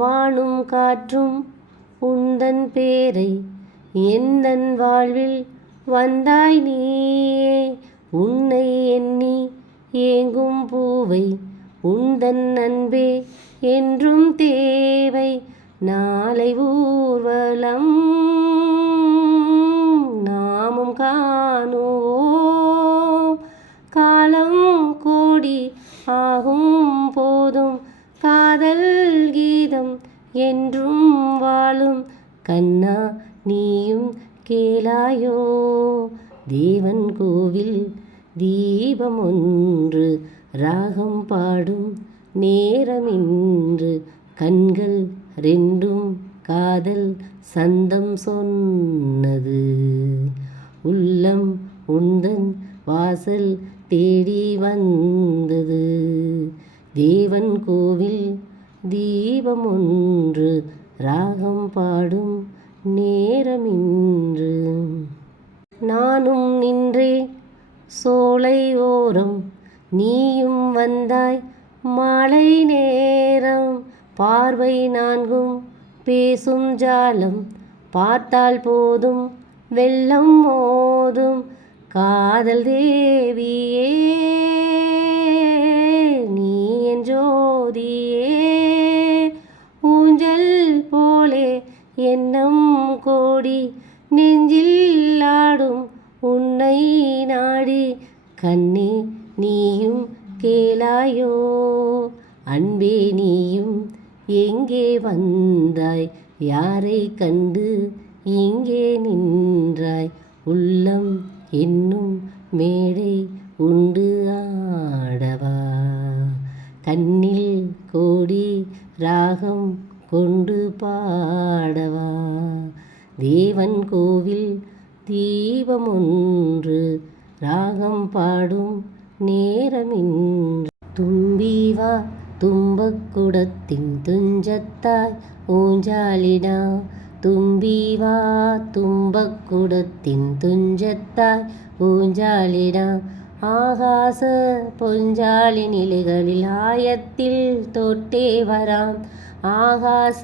வானும் காற்றும் உந்தன் பேரை எந்தன் வாழ்வில் வந்தாய் நீயே. உன்னை எண்ணி ஏங்கும் பூவை உந்தன் அன்பே என்றும் தேவை. நாளை ஊர்வலம் நாமும் காணுவோம் காலம் கோடி ஆகும் கேளாயோ? தேவன் கோவில் தீபம் ஒன்று ராகம் பாடும் நேரமின்று கண்கள் ரெண்டும் காதல் சந்தம் சொன்னது. உள்ளம் உந்தன் வாசல் தேடி வந்தது. தேவன் கோவில் தீபம் ஒன்று ராகம் பாடும் நேரமின்று. நானும் நின்றே சோலை ஓரம் நீயும் வந்தாய் மாலை நேரம். பார்வை நான்கும் பேசும் ஜாலம் பார்த்தால் போதும் வெள்ளம் மோதும் காதல் தேவியே நீ என் ஜோதி. எங்கே வந்தாய்? யாரை கண்டு இங்கே நின்றாய்? உள்ளம் என்னும் மேடை உண்டு ஆடவா? கண்ணில் கோடி ராகம் கொண்டு பாடவா? தேவன் கோவில் தீபம் ஒன்று ராகம் பாடும் நேரமின்று தும்பிவா തുമ്പക്കുടത്തിൻ തുഞ്ചത്തായി ഊഞ്ചാലിട. തുമ്പിവാ തുമ്പക്കുടത്തിൻ തുഞ്ചത്തായി ഊഞ്ചാലിട. ആകാശ പൊഞ്ചാളി നിലകളിൽ ആയത്തിൽ തൊട്ടേ വരാം. ആകാശ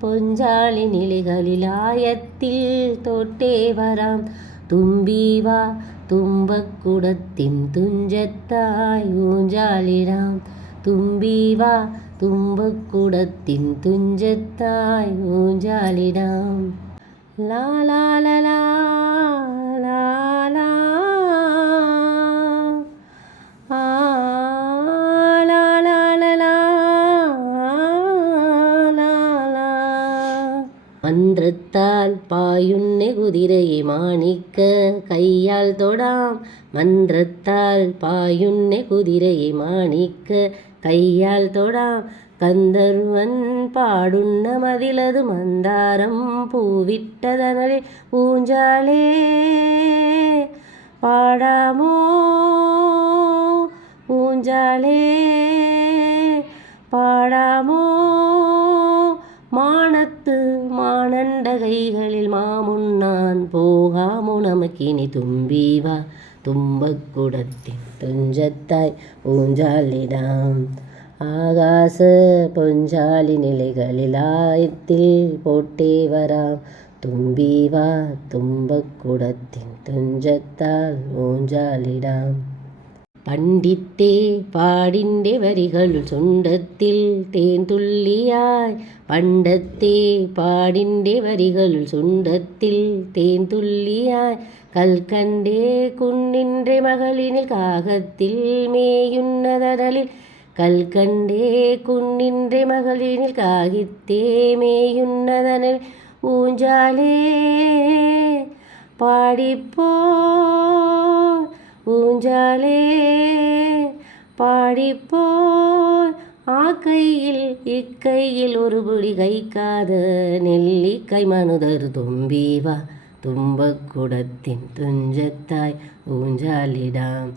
പൊഞ്ചാളി നിലകളിൽ ആയത്തിൽ തൊട്ടേ വരാം. തുമ്പിവാ തുമ്പക്കുടത്തിൻ തുഞ്ചത്തായി ഊഞ്ചാലിടാം. ஊஞ்சாலிடாம் தும்பி வா தும்பக்குடத்தின் துஞ்சத்தாய் ஊஞ்சாலிடாம். லா லா கையால் லா குதிரையை மாணிக்க கையால் தொடாம் மன்றத்தால் பாயுண்ணே குதிரையை மாணிக்க கையால் தொடாம் கந்தர்வன் பாடுண்ண மதிலது மந்தாரம் பூவிட்டதனலே ஊஞ்சாலே. பாடாமோ ஊஞ்சாலே. பாடாமோ மா மானண்ட கைகளில் மாமுன்னான் போகாமோ நமக்கினி தும்பி வா தும்பக்குடத்தின் துஞ்சத்தாய் ஊஞ்சாலிடாம் ஆகாச பொஞ்சாலி நிலைகளில் ஆயத்தில் போட்டே வராம் தும்பி வா தும்பக்குடத்தின் തുഞ്ചത്താൽ ഊഞ്ചാലിടാം பண்டித்தே பாடிண்டே வரிகளுள் சொண்டத்தில் தேன் துள்ளியாய் பண்டத்தே பாடிண்டே வரிகளுள் சொண்டத்தில் தேன் துள்ளியாய் கல்கண்டே குன்னின்றே மகளினில் காகத்தில் மேயுன்னதடலில் கல்கண்டே குன்னின்றே மகளினில் காகித்தே மேயுன்னதனில் ஊஞ்சாலே பாடிப்போ ஊஞ்சாலே பாடிப்போ ஆ கையில் இக்கையில் ஒரு புடி கைக்காத. நெல்லிக்கை மனுதர் தும்பிவா. தும்பக்குடத்தின் துஞ்சத்தாய் ஊஞ்சாலிடாம்.